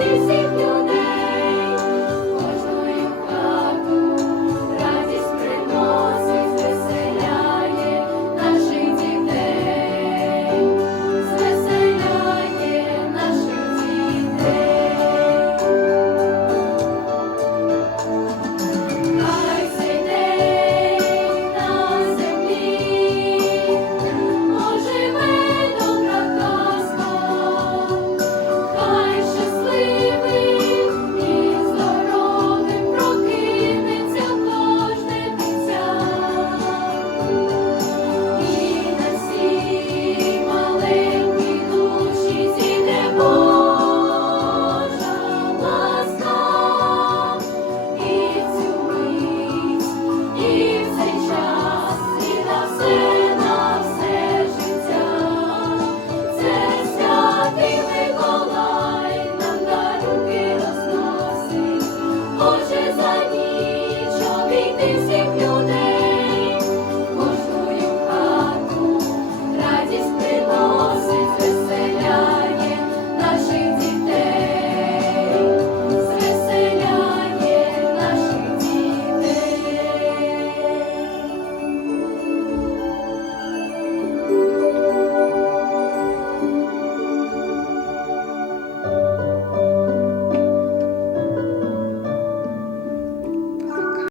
you see